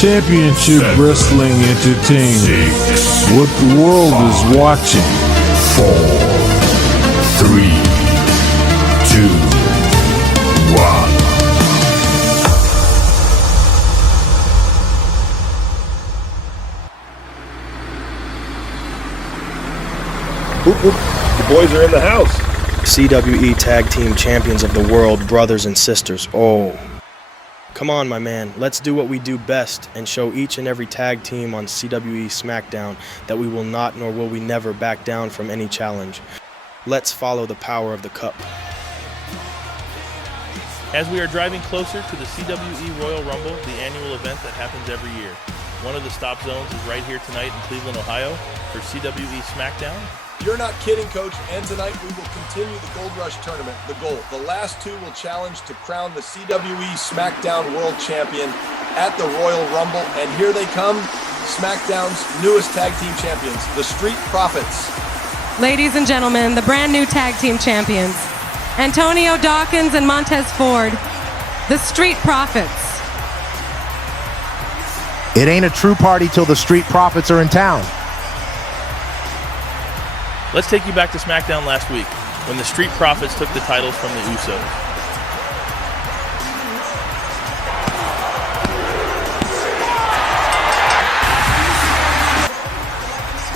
Championship Wrestling Entertainment. What the world is watching. 4, 3, 2, 1. Whoop, whoop. The boys are in the house. CWE Tag Team Champions of the World, brothers and sisters. Oh. Come on, my man. Let's do what we do best and show each and every tag team on CWE Smackdown that we will not nor will we never back down from any challenge. Let's follow the power of the cup. As we are driving closer to the CWE Royal Rumble, the annual event that happens every year. One of the stop zones is right here tonight in Cleveland, Ohio for CWE Smackdown. You're not kidding, Coach. And tonight we will continue the Gold Rush tournament. The goal, the last two will challenge to crown the CWE Smackdown World Champion at the Royal Rumble. And here they come, Smackdown's newest tag team champions, the Street Profits. Ladies and gentlemen, the brand new tag team champions, Antonio Dawkins and Montez Ford, the Street Profits. It ain't a true party till the Street Profits are in town. Let's take you back to SmackDown last week when the Street Profits took the titles from the Usos.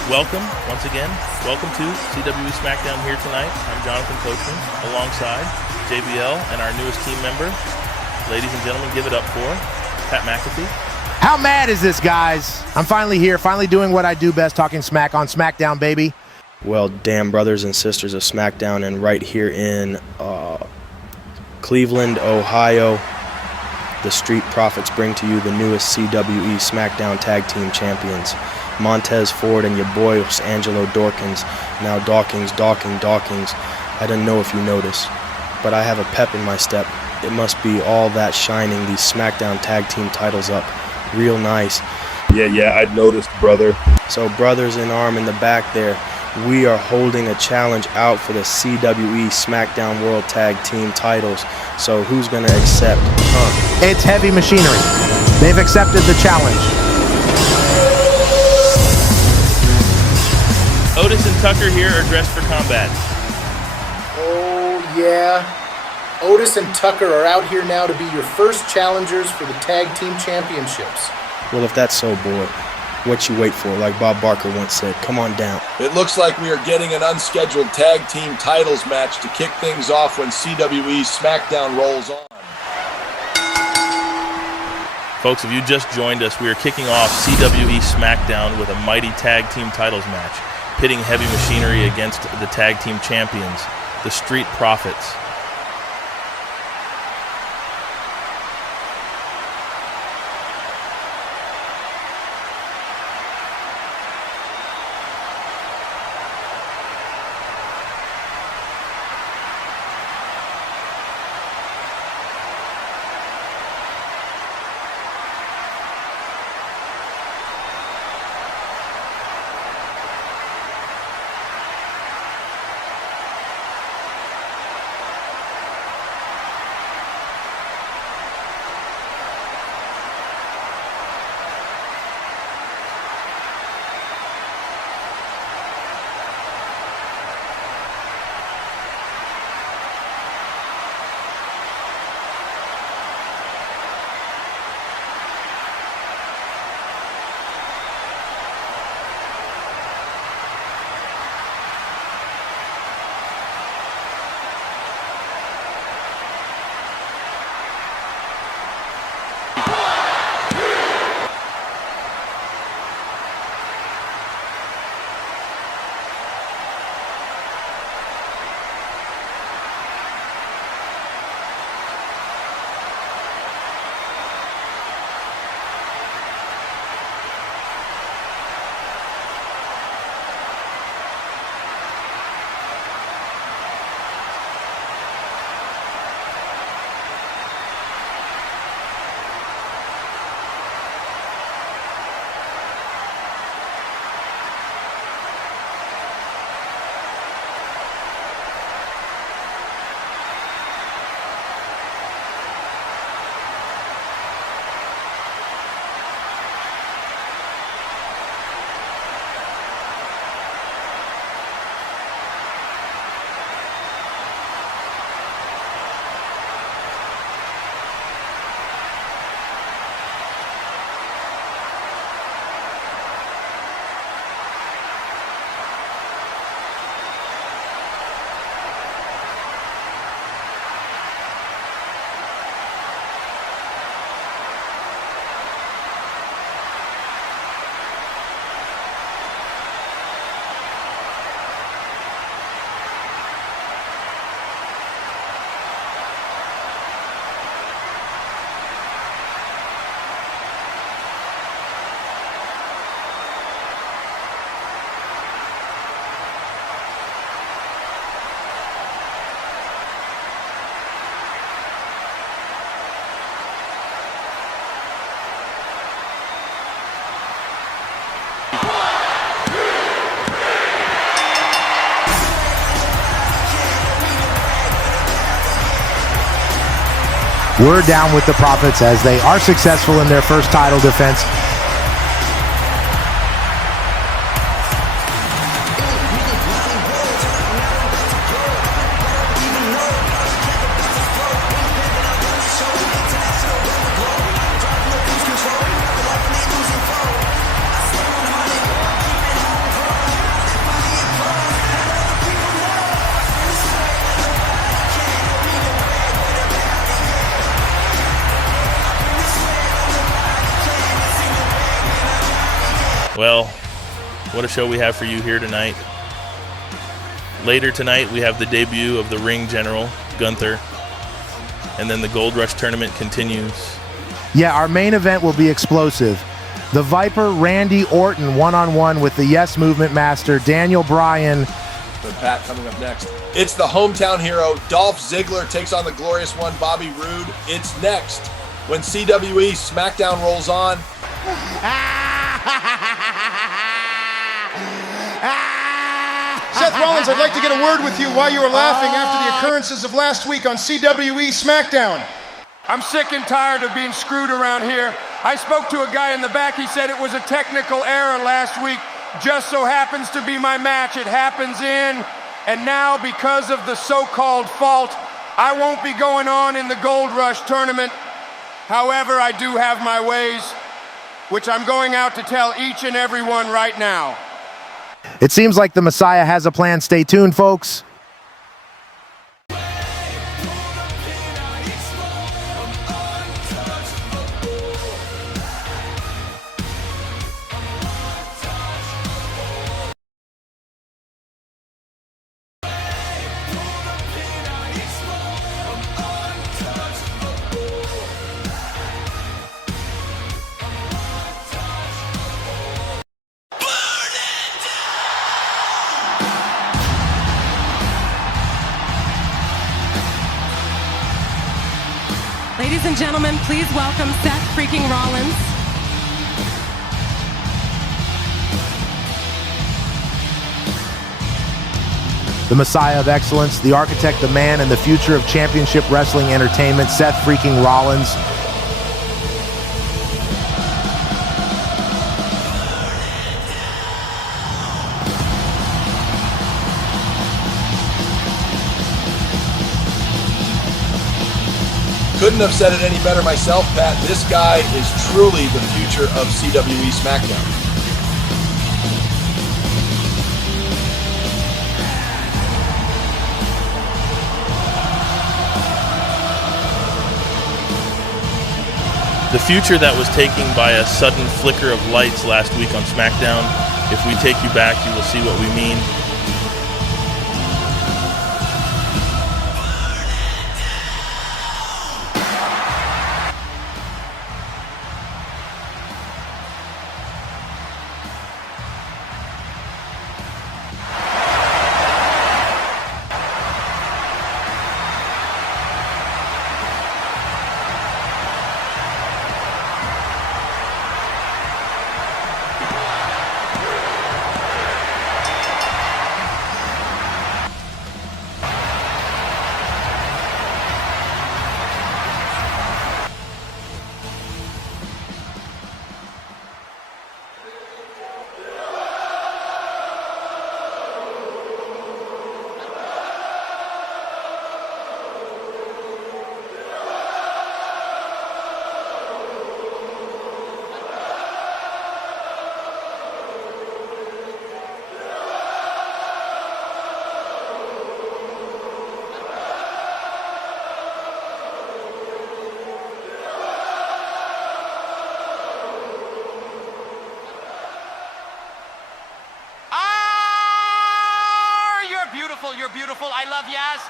Welcome, once again, welcome to CWE Smackdown here tonight. I'm Jonathan Coachman, alongside JBL and our newest team member. Ladies and gentlemen, give it up for Pat McAfee. How mad is this, guys? I'm finally here, finally doing what I do best, talking smack on SmackDown, baby. Well, damn, brothers and sisters of SmackDown, and right here in Cleveland, Ohio, the Street Profits bring to you the newest CWE Smackdown Tag Team Champions, Montez Ford and your boy Angelo Dawkins. Now Dawkins. I don't know if you noticed, but I have a pep in my step. It must be all that shining these SmackDown Tag Team titles up. Real nice. Yeah, I'd noticed, brother. So brothers in arm in the back there, we are holding a challenge out for the CWE SmackDown World Tag Team titles. So who's going to accept? It's Heavy Machinery. They've accepted the challenge. Otis and Tucker here are dressed for combat. Oh, yeah. Otis and Tucker are out here now to be your first challengers for the Tag Team Championships. Well, if that's so, boy, what you wait for? Like Bob Barker once said, come on down. It looks like we are getting an unscheduled tag team titles match to kick things off when CWE Smackdown rolls on. Folks, if you just joined us, we are kicking off CWE Smackdown with a mighty tag team titles match, pitting Heavy Machinery against the tag team champions, the Street Profits. We're down with the Profits as they are successful in their first title defense. Well, what a show we have for you here tonight. Later tonight, we have the debut of the ring general, Gunther, and then the Gold Rush tournament continues. Yeah, our main event will be explosive. The Viper, Randy Orton, one-on-one with the Yes Movement Master, Daniel Bryan. But Pat coming up next. It's the hometown hero, Dolph Ziggler takes on the glorious one, Bobby Roode. It's next when CWE SmackDown rolls on. Seth Rollins, I'd like to get a word with you while you were laughing after the occurrences of last week on CWE SmackDown. I'm sick and tired of being screwed around here. I spoke to a guy in the back. He said it was a technical error last week. Just so happens to be my match. It happens in, and now because of the so-called fault, I won't be going on in the Gold Rush tournament. However, I do have my ways, which I'm going out to tell each and every one right now. It seems like the Messiah has a plan. Stay tuned, folks. Ladies and gentlemen, please welcome Seth freaking Rollins. The Messiah of Excellence, the architect, the man, and the future of championship wrestling entertainment, Seth freaking Rollins. Couldn't have said it any better myself, Pat. This guy is truly the future of CWE SmackDown. The future that was taken by a sudden flicker of lights last week on SmackDown. If we take you back, you will see what we mean. You're beautiful. I love Yaz.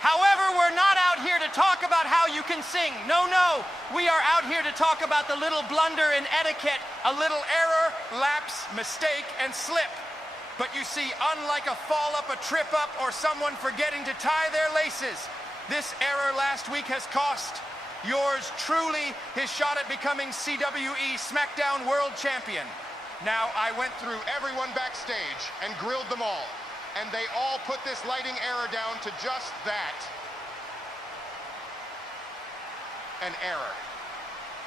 However, we're not out here to talk about how you can sing. No, no. We are out here to talk about the little blunder in etiquette, a little error, lapse, mistake, and slip. But you see, unlike a fall up, a trip up, or someone forgetting to tie their laces, this error last week has cost yours truly his shot at becoming CWE SmackDown World Champion. Now, I went through everyone backstage and grilled them all, and they all put this lighting error down to just that. an error.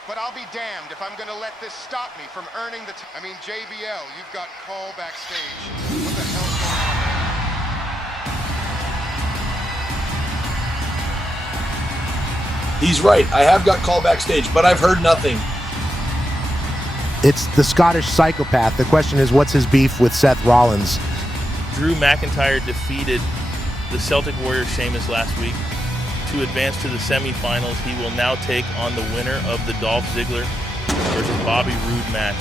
But I'll be damned if I'm going to let this stop me from earning the I mean, JBL, you've got call backstage. What the hell's going on? He's right. I have got call backstage, but I've heard nothing. It's the Scottish psychopath. The question is, what's his beef with Seth Rollins? Drew McIntyre defeated the Celtic Warrior Sheamus last week to advance to the semifinals. He will now take on the winner of the Dolph Ziggler versus Bobby Roode match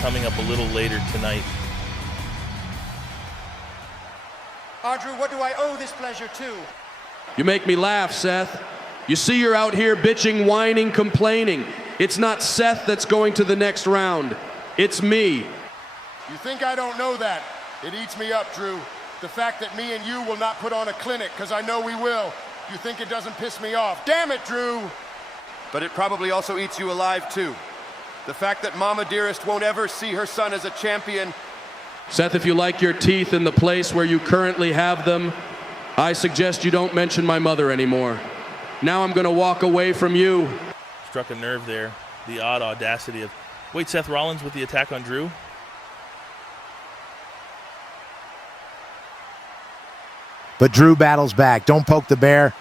coming up a little later tonight. Andrew, what do I owe this pleasure to? You make me laugh, Seth. You see you're out here bitching, whining, complaining. It's not Seth that's going to the next round. It's me. You think I don't know that? It eats me up, Drew. The fact that me and you will not put on a clinic, because I know we will. You think it doesn't piss me off? Damn it, Drew! But it probably also eats you alive, too. The fact that Mama Dearest won't ever see her son as a champion. Seth, if you like your teeth in the place where you currently have them, I suggest you don't mention my mother anymore. Now I'm going to walk away from you. Struck a nerve there. The odd audacity of, wait, Seth Rollins with the attack on Drew? But Drew battles back. Don't poke the bear.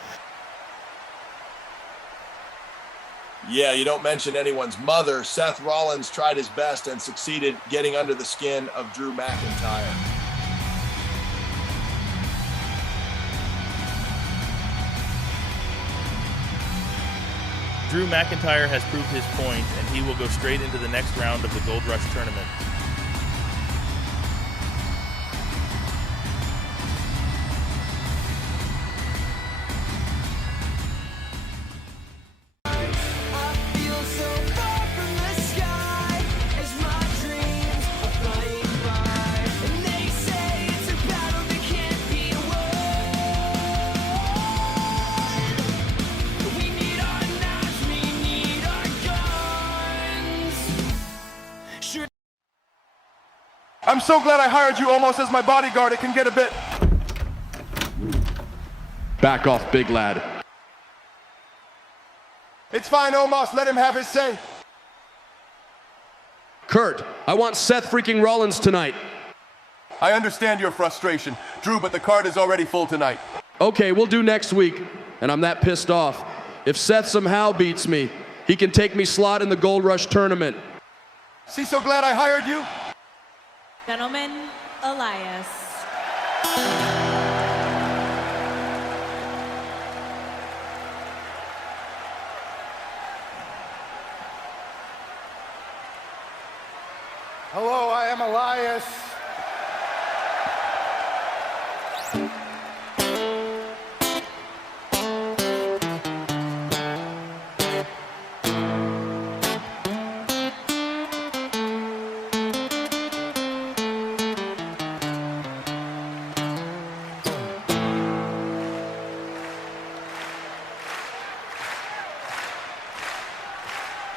Yeah, you don't mention anyone's mother. Seth Rollins tried his best and succeeded getting under the skin of Drew McIntyre. Drew McIntyre has proved his point, and he will go straight into the next round of the Gold Rush tournament. I'm so glad I hired you almost as my bodyguard. It can get a bit... Back off, big lad. It's fine, Omos. Let him have his say. Kurt, I want Seth freaking Rollins tonight. I understand your frustration, Drew, but the card is already full tonight. Okay, we'll do next week, and I'm that pissed off. If Seth somehow beats me, he can take me slot in the Gold Rush tournament. See, so glad I hired you. Gentlemen, Elias. Hello, I am Elias.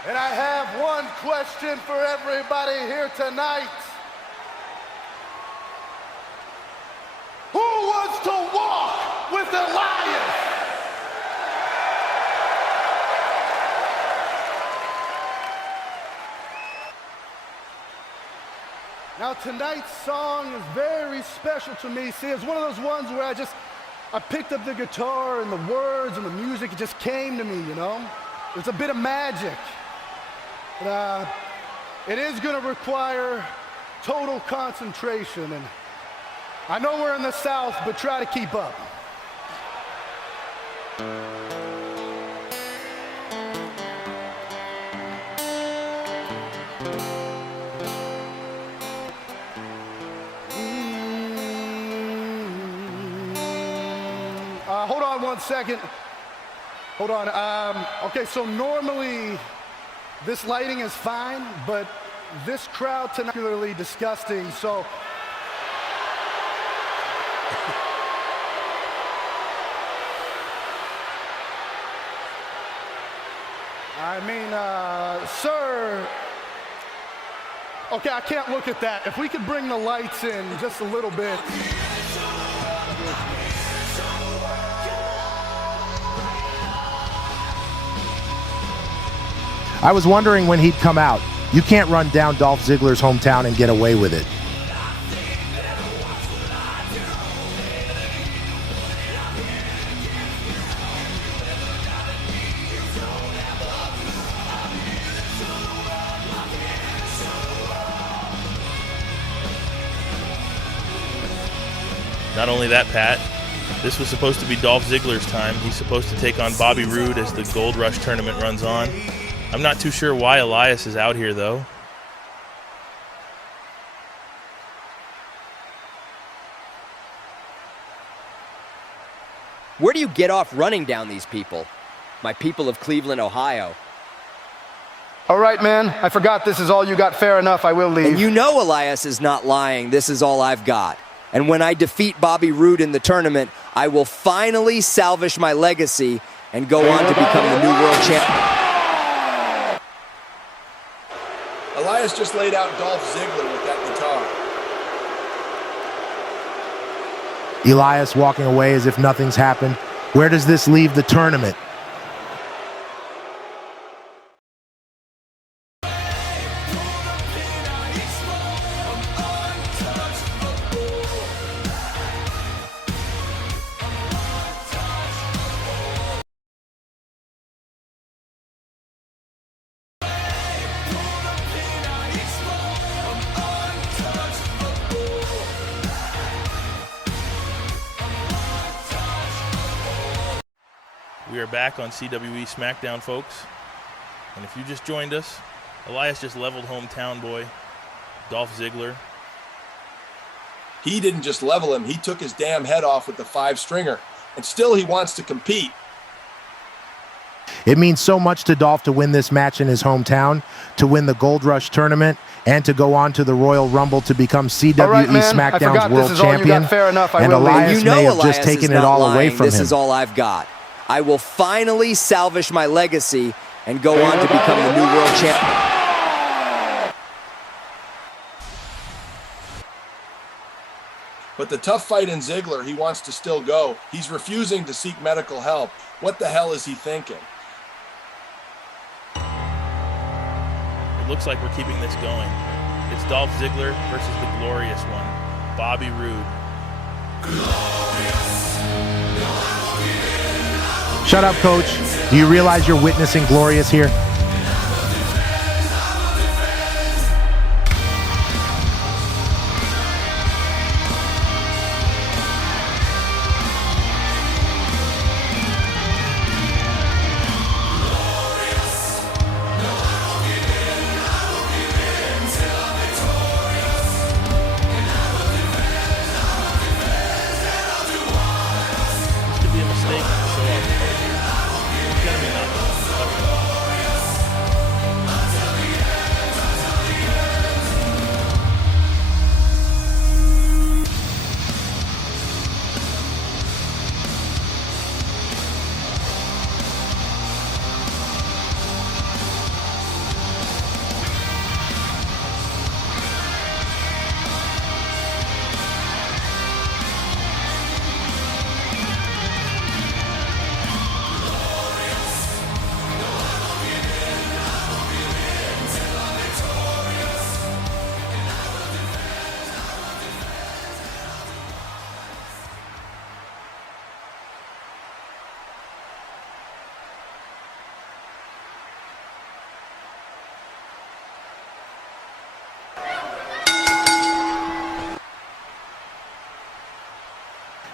And I have one question for everybody here tonight. Who wants to walk with Elias? Now tonight's song is very special to me. See, it's one of those ones where I picked up the guitar and the words and the music, it just came to me, you know? There's a bit of magic. But, it is going to require total concentration, and I know we're in the South, but try to keep up. Hold on one second. Hold on. Okay, so normally this lighting is fine, but this crowd tonight is particularly disgusting, so. I mean, sir. Okay, I can't look at that. If we could bring the lights in just a little bit. I was wondering when he'd come out. You can't run down Dolph Ziggler's hometown and get away with it. Not only that, Pat, this was supposed to be Dolph Ziggler's time. He's supposed to take on Bobby Roode as the Gold Rush tournament runs on. I'm not too sure why Elias is out here, though. Where do you get off running down these people? My people of Cleveland, Ohio. All right, man. I forgot this is all you got. Fair enough. I will leave. And you know Elias is not lying. This is all I've got. And when I defeat Bobby Roode in the tournament, I will finally salvage my legacy and go on to become the new world champion. Elias just laid out Dolph Ziggler with that guitar. Elias walking away as if nothing's happened. Where does this leave the tournament? We are back on CWE SmackDown, folks. And if you just joined us, Elias just leveled hometown boy Dolph Ziggler. He didn't just level him, he took his damn head off with the 5-stringer. And still he wants to compete. It means so much to Dolph to win this match in his hometown, to win the Gold Rush tournament, and to go on to the Royal Rumble to become CWE SmackDown's world champion. And Elias may have just taken it all away from him. This is all I've got. I will finally salvage my legacy and go on to become the new world champion. But the tough fight in Ziggler, he wants to still go. He's refusing to seek medical help. What the hell is he thinking? It looks like we're keeping this going. It's Dolph Ziggler versus the glorious one, Bobby Roode. Shut up, Coach. Do you realize you're witnessing Glorious here?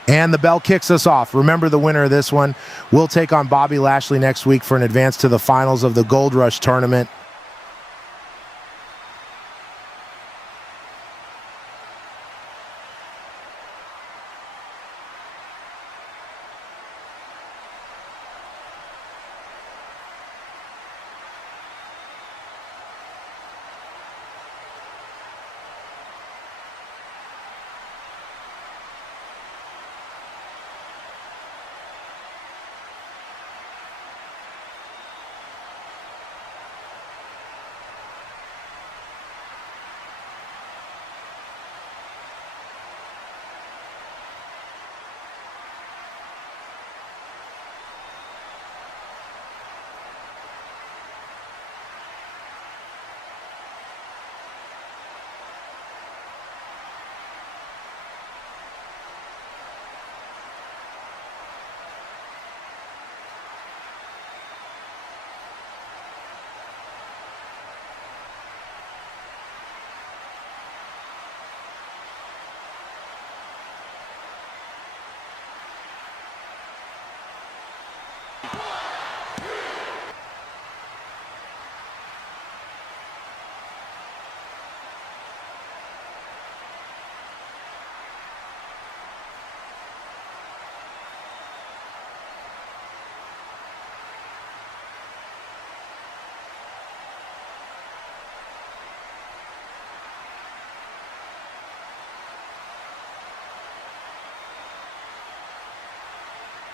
And the bell kicks us off. Remember, the winner of this one will take on Bobby Lashley next week for an advance to the finals of the Gold Rush tournament.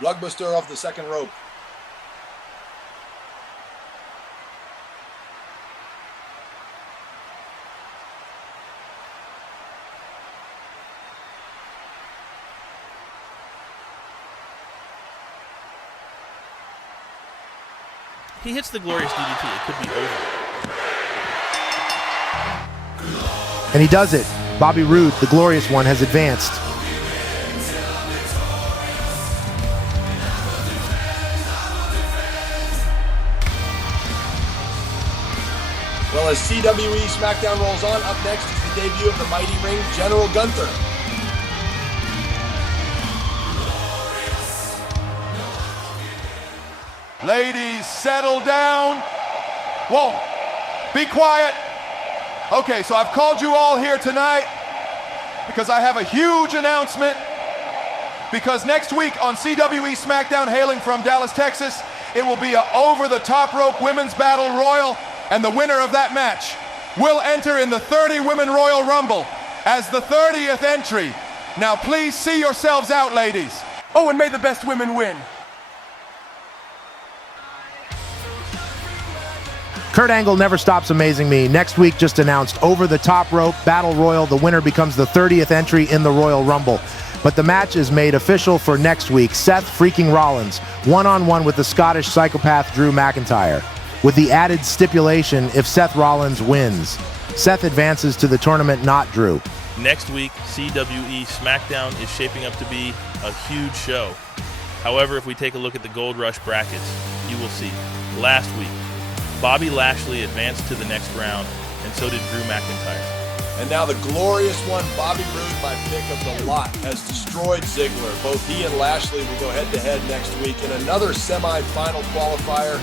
Rugbuster off the second rope. He hits the glorious DDT. It could be over. And he does it. Bobby Roode, the glorious one, has advanced. Well, as CWE SmackDown rolls on, up next is the debut of the Mighty Ring General Gunther. Ladies, settle down. Whoa, be quiet. Okay, so I've called you all here tonight because I have a huge announcement. Because next week on CWE SmackDown, hailing from Dallas, Texas, it will be an over-the-top rope women's battle royal, and the winner of that match will enter in the 30 Women Royal Rumble as the 30th entry. Now please see yourselves out, ladies. Oh, and may the best women win. Kurt Angle never stops amazing me. Next week just announced over the top rope battle royal. The winner becomes the 30th entry in the Royal Rumble. But the match is made official for next week. Seth freaking Rollins, one-on-one with the Scottish psychopath Cwe McIntyre. With the added stipulation, if Seth Rollins wins, Seth advances to the tournament, not Drew. Next week, CWE SmackDown is shaping up to be a huge show. However, if we take a look at the Gold Rush brackets, you will see. Last week, Bobby Lashley advanced to the next round, and so did Cwe McIntyre. And now the glorious one, Bobby Roode, my pick of the lot, has destroyed Ziggler. Both he and Lashley will go head-to-head next week in another semi-final qualifier.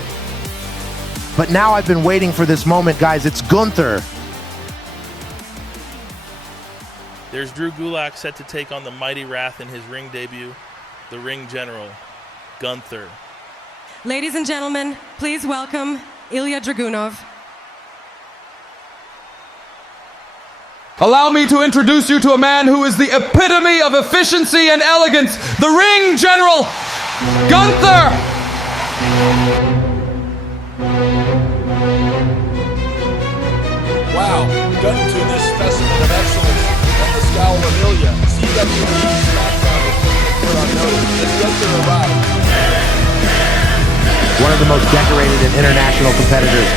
But now I've been waiting for this moment, guys. It's Gunther. There's Drew Gulak set to take on the Mighty Wrath in his ring debut, the Ring General, Gunther. Ladies and gentlemen, please welcome Ilya Dragunov. Allow me to introduce you to a man who is the epitome of efficiency and elegance, the Ring General, Gunther! Wow, gun to this specimen of excellence and the scowl of Ilya. CWE SmackDown has put on notice as Gunther arrived. One of the most decorated and international competitors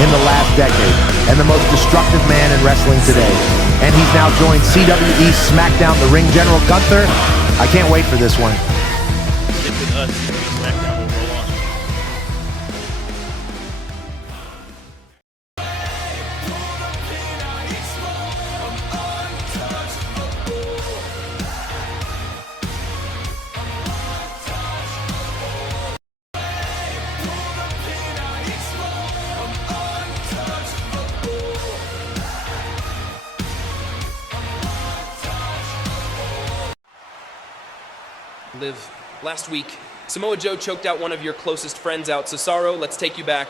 in the last decade, and the most destructive man in wrestling today. And he's now joined CWE SmackDown, the Ring General Gunther. I can't wait for this one. Stick with us, SmackDown will roll on. Liv, last week, Samoa Joe choked out one of your closest friends out. Cesaro, let's take you back.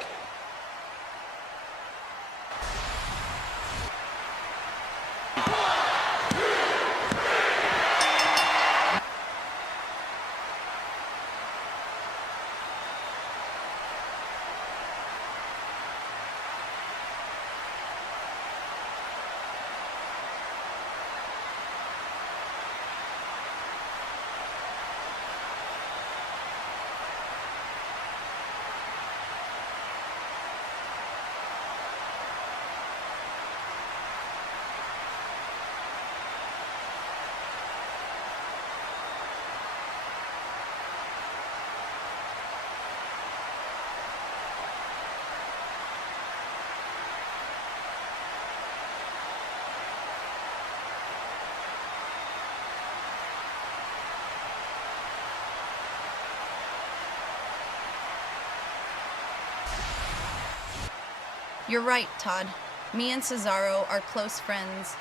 You're right, Todd. Me and Cesaro are close friends.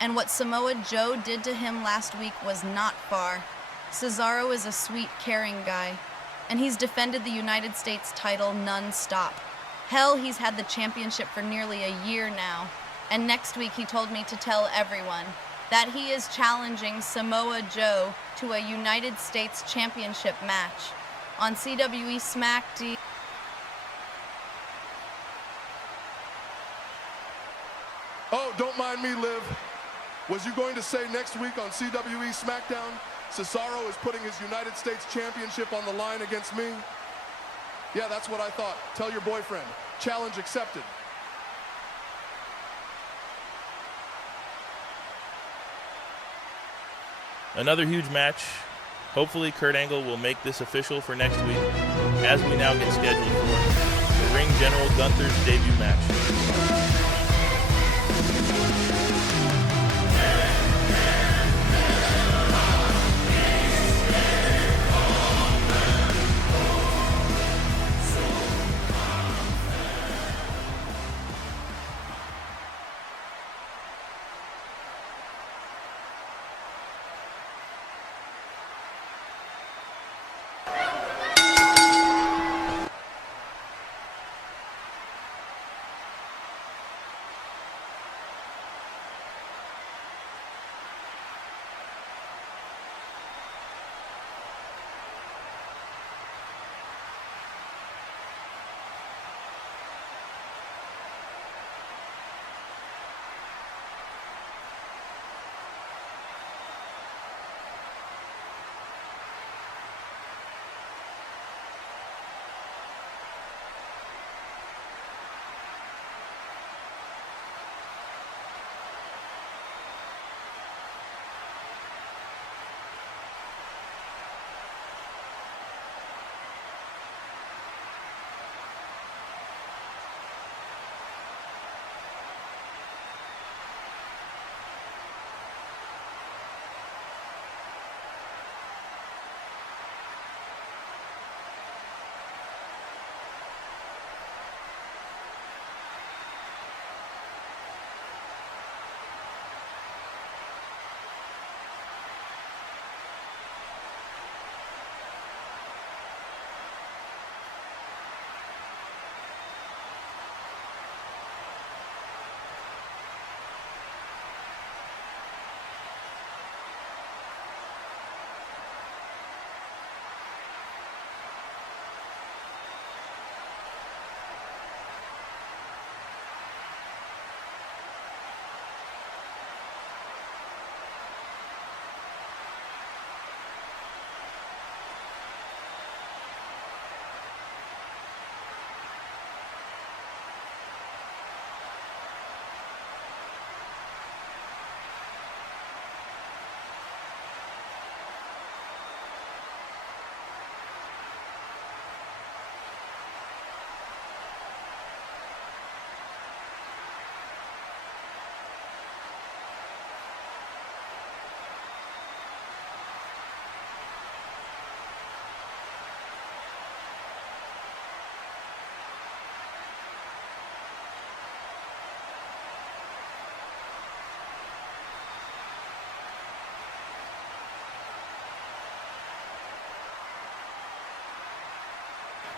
And what Samoa Joe did to him last week was not far. Cesaro is a sweet, caring guy. And he's defended the United States title non-stop. Hell, he's had the championship for nearly a year now. And next week he told me to tell everyone, that he is challenging Samoa Joe to a United States Championship match on CWE SmackDown. Oh, don't mind me, Liv. Was you going to say next week on CWE SmackDown, Cesaro is putting his United States Championship on the line against me? Yeah, that's what I thought. Tell your boyfriend. Challenge accepted. Another huge match. Hopefully Kurt Angle will make this official for next week, as we now get scheduled for the Ring General Gunther's debut match.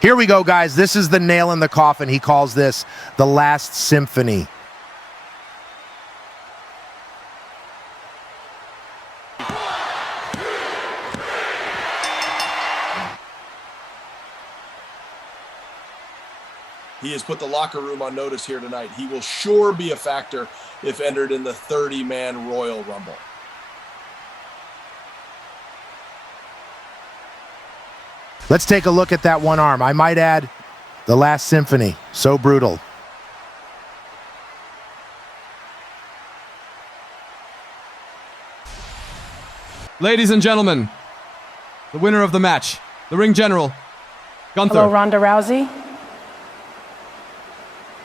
Here we go, guys. This is the nail in the coffin. He calls this the last symphony. He has put the locker room on notice here tonight. He will sure be a factor if entered in the 30-man Royal Rumble. Let's take a look at that one arm. I might add, the last symphony. So brutal. Ladies and gentlemen, the winner of the match, the Ring General, Gunther. Hello, Ronda Rousey.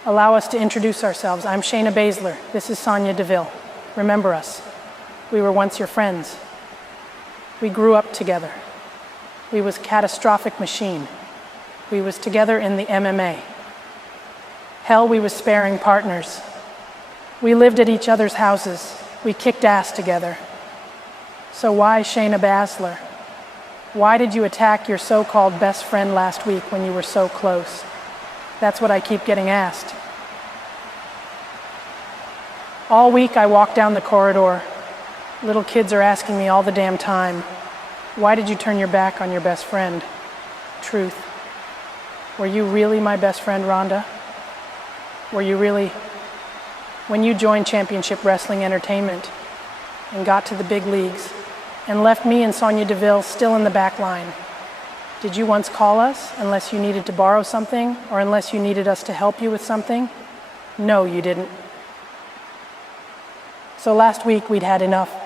Allow us to introduce ourselves. I'm Shayna Baszler. This is Sonya Deville. Remember us. We were once your friends. We grew up together. We was Catastrophic Machine. We was together in the MMA. Hell, we was sparring partners. We lived at each other's houses. We kicked ass together. So why Shayna Baszler? Why did you attack your so-called best friend last week when you were so close? That's what I keep getting asked. All week I walked down the corridor Little kids are asking me all the damn time, why did you turn your back on your best friend? Truth. Were you really my best friend, Rhonda? Were you really? When you joined Championship Wrestling Entertainment and got to the big leagues and left me and Sonya Deville still in the back line, did you once call us unless you needed to borrow something or unless you needed us to help you with something? No, you didn't. So last week we'd had enough.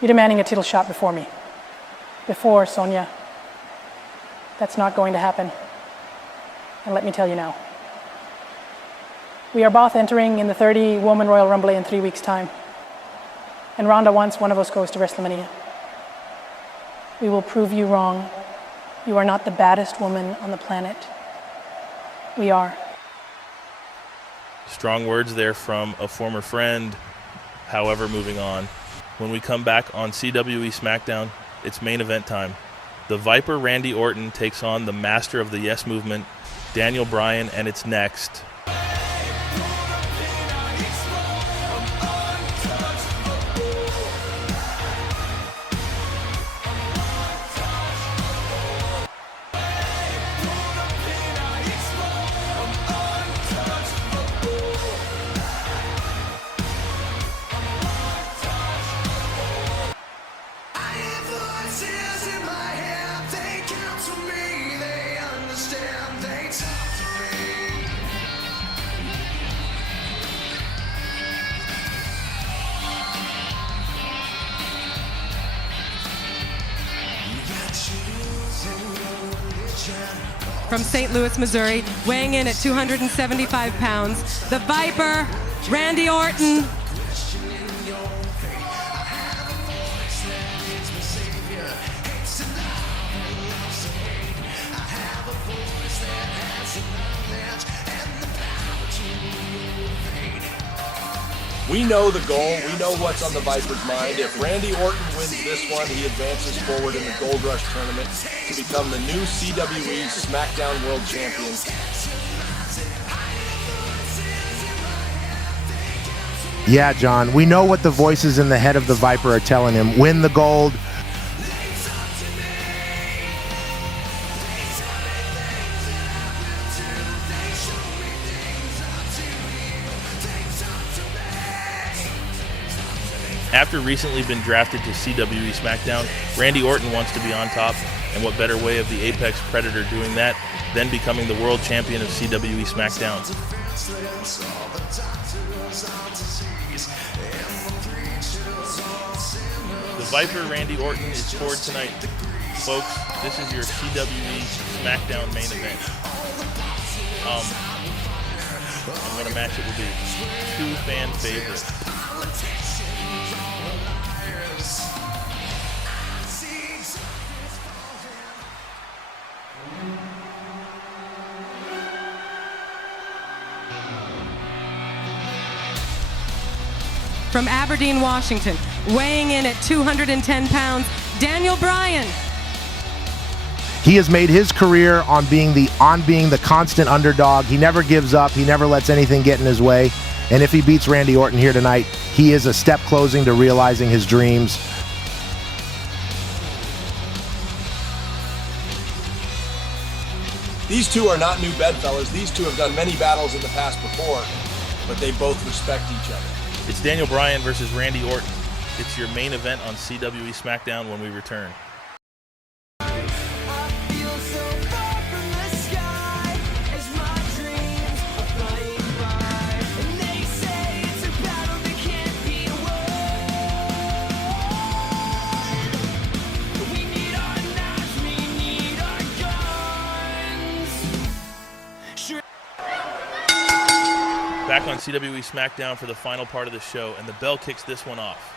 You're demanding a title shot before me. Before, Sonya. That's not going to happen. And let me tell you now. We are both entering in the 30-woman Royal Rumble in 3 weeks' time. And Rhonda wants one of us goes to WrestleMania. We will prove you wrong. You are not the baddest woman on the planet. We are. Strong words there from a former friend. However, moving on. When we come back on CWE SmackDown, it's main event time. The Viper Randy Orton takes on the master of the Yes Movement, Daniel Bryan, and it's next. From St. Louis, Missouri, weighing in at 275 pounds, the Viper, Randy Orton. We know the goal. We know what's on the Viper's mind. If Randy Orton wins this one, he advances forward in the Gold Rush tournament to become the new CWE SmackDown World Champion. Yeah, John, we know what the voices in the head of the Viper are telling him. Win the gold. After recently been drafted to CWE SmackDown, Randy Orton wants to be on top, and what better way of the Apex Predator doing that than becoming the world champion of CWE SmackDown. The Viper Randy Orton is forward tonight. Folks, this is your CWE SmackDown main event. And what a match it will be. Two fan favorites. From Aberdeen, Washington, weighing in at 210 pounds, Daniel Bryan. He has made his career on being the constant underdog. He never gives up. He never lets anything get in his way. And if he beats Randy Orton here tonight, he is a step closer to realizing his dreams. These two are not new bedfellas. These two have done many battles in the past before, but they both respect each other. It's Daniel Bryan versus Randy Orton. It's your main event on CWE SmackDown when we return. Back on CWE SmackDown for the final part of the show, and the bell kicks this one off.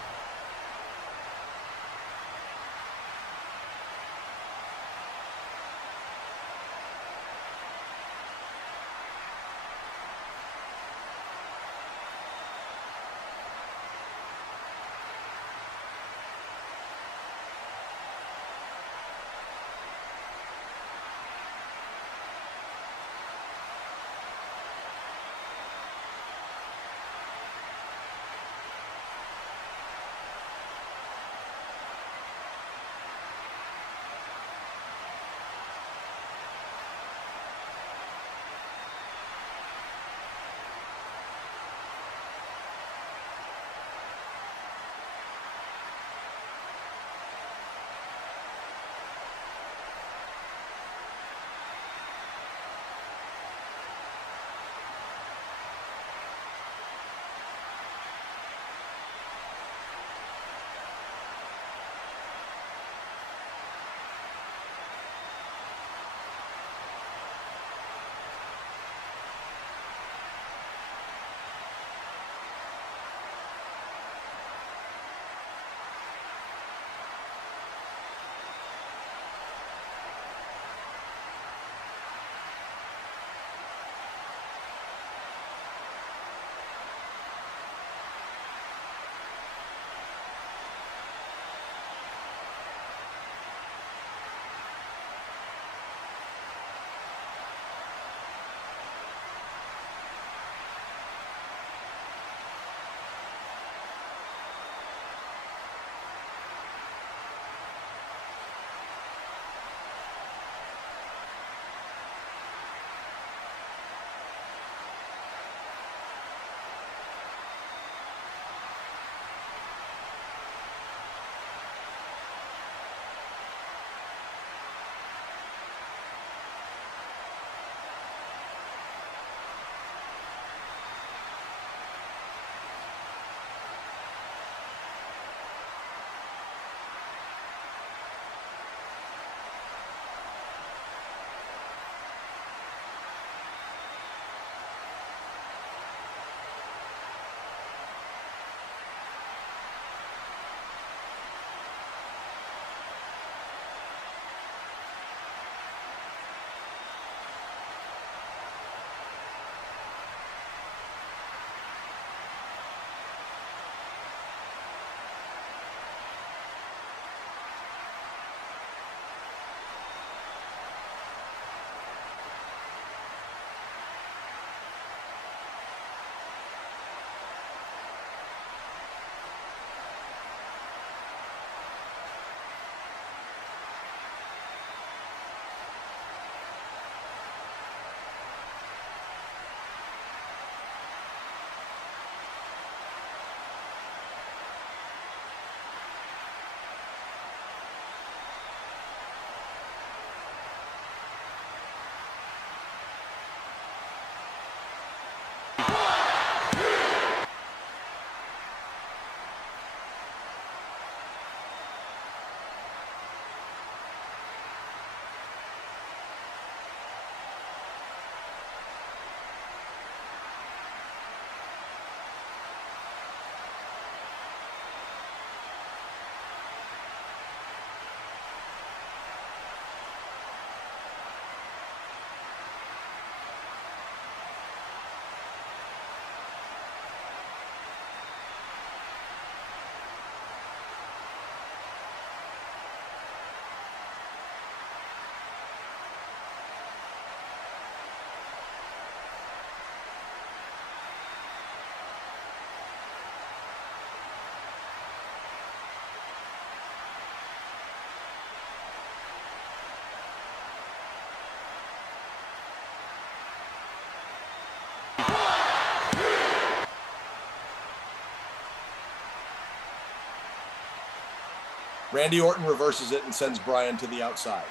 Randy Orton reverses it and sends Bryan to the outside.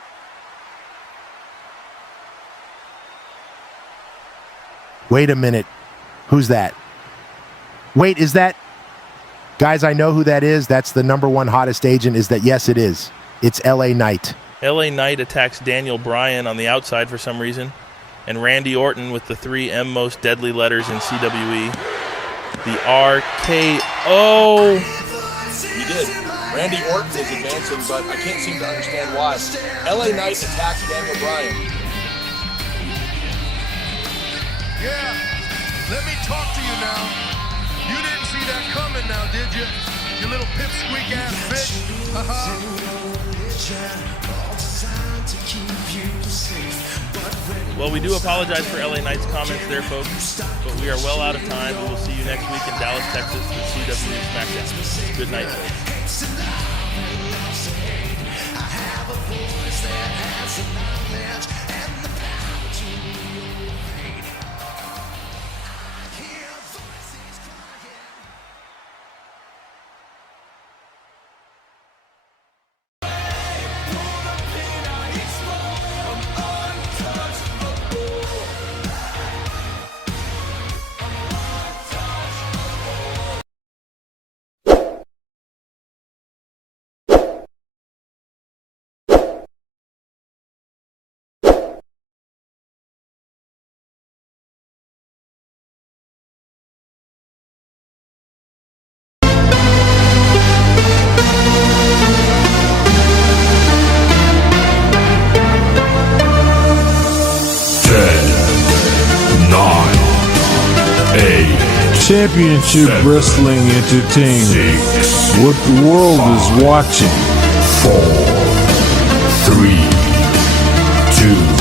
Wait a minute. Who's that? Wait, is that... Guys, I know who that is. That's the #1 hottest agent. Is that... Yes, it is. It's LA Knight. LA Knight attacks Daniel Bryan on the outside for some reason. And Randy Orton with the 3 M most deadly letters in CWE. The RKO. He did. Randy Orton is advancing, but I can't seem to understand why. LA Knight attacks Daniel Bryan. Yeah, let me talk to you now. You didn't see that coming now, did you? You little pipsqueak ass bitch. Well, we do apologize for LA Knight's comments there, folks, but we are well out of time. We will see you next week in Dallas, Texas for CWE SmackDown. Good night, folks. Championship Wrestling Entertainment. What the world is watching. 4, 3, 2,